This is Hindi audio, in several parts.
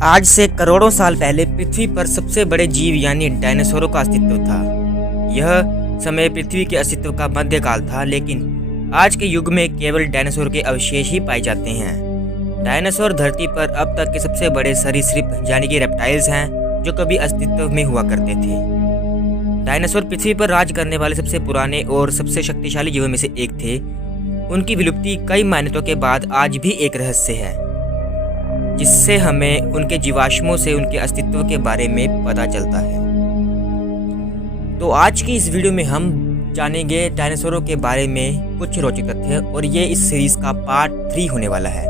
आज से करोड़ों साल पहले पृथ्वी पर सबसे बड़े जीव यानी डायनासोरों का अस्तित्व था। यह समय पृथ्वी के अस्तित्व का मध्यकाल था, लेकिन आज के युग में केवल डायनासोर के अवशेष ही पाए जाते हैं। डायनासोर धरती पर अब तक के सबसे बड़े सरीसृप यानी कि रेप्टाइल्स हैं जो कभी अस्तित्व में हुआ करते थे। डायनासोर पृथ्वी पर राज करने वाले सबसे पुराने और सबसे शक्तिशाली जीवों में से एक थे। उनकी विलुप्ति कई मान्यताओं के बाद आज भी एक रहस्य है, जिससे हमें उनके जीवाश्मों से उनके अस्तित्व के बारे में पता चलता है। तो आज की इस वीडियो में हम जानेंगे डायनासोरों के बारे में कुछ रोचक तथ्य, और ये इस सीरीज का पार्ट 3 होने वाला है।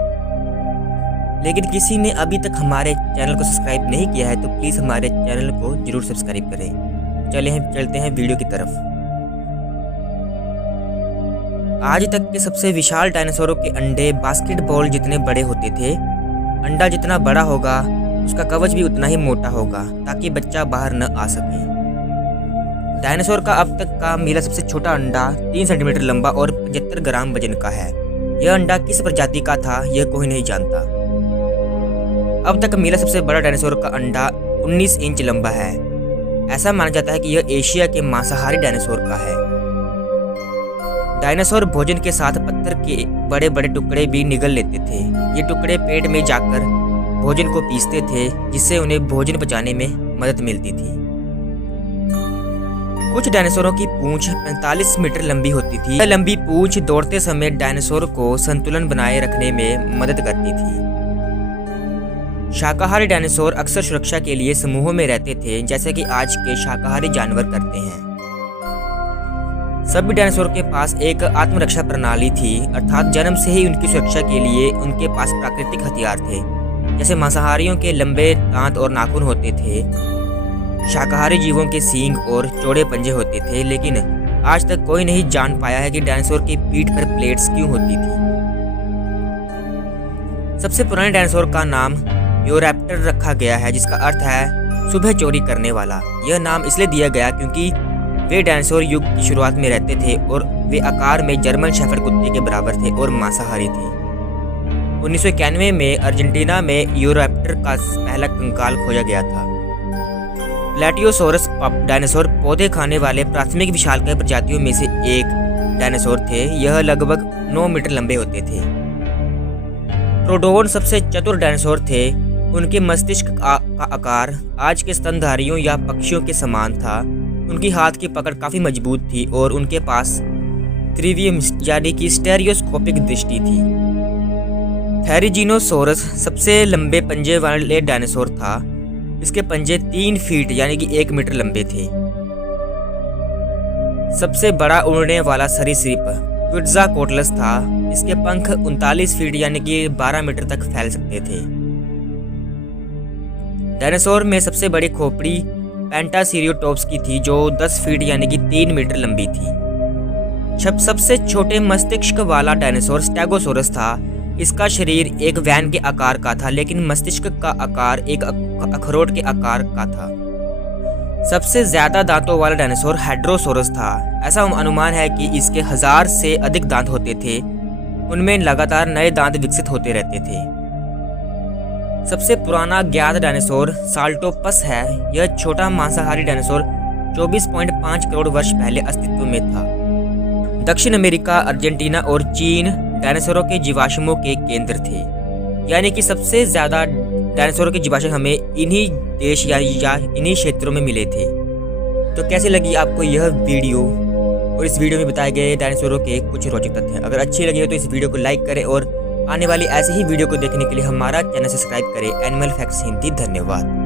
लेकिन किसी ने अभी तक हमारे चैनल को सब्सक्राइब नहीं किया है तो प्लीज़ हमारे चैनल को जरूर सब्सक्राइब करें। चलते हैं वीडियो की तरफ। आज तक के सबसे विशाल डायनासोरों के अंडे बास्केटबॉल जितने बड़े होते थे। अंडा जितना बड़ा होगा उसका कवच भी उतना ही मोटा होगा, ताकि बच्चा बाहर न आ सके। डायनासोर का अब तक का मिला सबसे छोटा अंडा 3 सेंटीमीटर लंबा और 75 ग्राम वजन का है। यह अंडा किस प्रजाति का था यह कोई नहीं जानता। अब तक मिला सबसे बड़ा डायनासोर का अंडा 19 इंच लंबा है। ऐसा माना जाता है कि यह एशिया के मांसाहारी डायनासोर का है। डायनासोर भोजन के साथ पत्थर के बड़े बड़े टुकड़े भी निगल लेते थे। ये टुकड़े पेट में जाकर भोजन को पीसते थे, जिससे उन्हें भोजन पचाने में मदद मिलती थी। कुछ डायनासोरों की पूंछ 45 मीटर लंबी होती थी। यह लंबी पूंछ दौड़ते समय डायनासोर को संतुलन बनाए रखने में मदद करती थी। शाकाहारी डायनासोर अक्सर सुरक्षा के लिए समूहों में रहते थे, जैसे कि आज के शाकाहारी जानवर करते हैं। सभी डायनासोर के पास एक आत्मरक्षा प्रणाली थी, अर्थात जन्म से ही उनकी सुरक्षा के लिए उनके पास प्राकृतिक हथियार थे। जैसे मांसाहारियों के लंबे दांत और नाखून होते थे, शाकाहारी जीवों के सींग और चौड़े पंजे होते थे। लेकिन आज तक कोई नहीं जान पाया है कि डायनासोर की पीठ पर प्लेट्स क्यों होती थी। सबसे पुराने डायनासोर का नाम यूरैप्टर रखा गया है, जिसका अर्थ है सुबह चोरी करने वाला। यह नाम इसलिए दिया गया क्योंकि वे डायनासोर युग की शुरुआत में रहते थे और वे आकार में जर्मन शेफर्ड कुत्ते के बराबर थे और मांसाहारी थे। 1991 में अर्जेंटीना में यूरैप्टर का पहला कंकाल खोजा गया था। प्लेटियोसोरस डायनासोर पौधे खाने वाले प्राथमिक विशालकाय प्रजातियों में से एक डायनासोर थे। यह लगभग 9 मीटर लंबे होते थे। ट्रोडोन सबसे चतुर डायनासोर थे। उनके मस्तिष्क का आकार आज के स्तनधारियों या पक्षियों के समान था। उनकी हाथ की पकड़ काफी मजबूत थी और उनके पास त्रिवियम यानी कि स्टेरियोस्कोपिक दृष्टि थी। थेरिजिनोसोरस सबसे लंबे पंजे वाले डायनासोर था। इसके पंजे 3 फीट यानी कि 1 मीटर लंबे थे। सबसे बड़ा उड़ने वाला सरीसृप क्विट्ज़ाकोटलस था। इसके पंख 39 फीट यानी कि 12 मीटर तक फैल सकते थे। डायनासोर में सबसे बड़ी खोपड़ी पेंटासीरियोटॉप्स की थी, जो 10 फीट यानी कि 3 मीटर लंबी थी। सबसे छोटे मस्तिष्क वाला डायनासोर स्टेगोसोरस था। इसका शरीर एक वैन के आकार का था, लेकिन मस्तिष्क का आकार एक अखरोट के आकार का था। सबसे ज्यादा दांतों वाला डायनासोर हेड्रोसोरस था। ऐसा अनुमान है कि इसके 1000 से अधिक दांत होते थे। उनमें लगातार नए दांत विकसित होते रहते थे। सबसे पुराना ज्ञात डायनासोर साल्टोपस है। यह छोटा मांसाहारी डायनासोर 24.5 करोड़ वर्ष पहले अस्तित्व में था। दक्षिण अमेरिका, अर्जेंटीना और चीन डायनासोरों के जीवाश्मों के केंद्र थे, यानी कि सबसे ज्यादा डायनासोरों के जीवाश्म हमें इन्हीं देश या इन्हीं क्षेत्रों में मिले थे। तो कैसे लगी आपको यह वीडियो और इस वीडियो में बताए गए डायनासोरों के कुछ रोचक तथ्य? अगर अच्छी लगी हो तो इस वीडियो को लाइक करें और आने वाली ऐसी ही वीडियो को देखने के लिए हमारा चैनल सब्सक्राइब करें। Animal facts Hindi. धन्यवाद।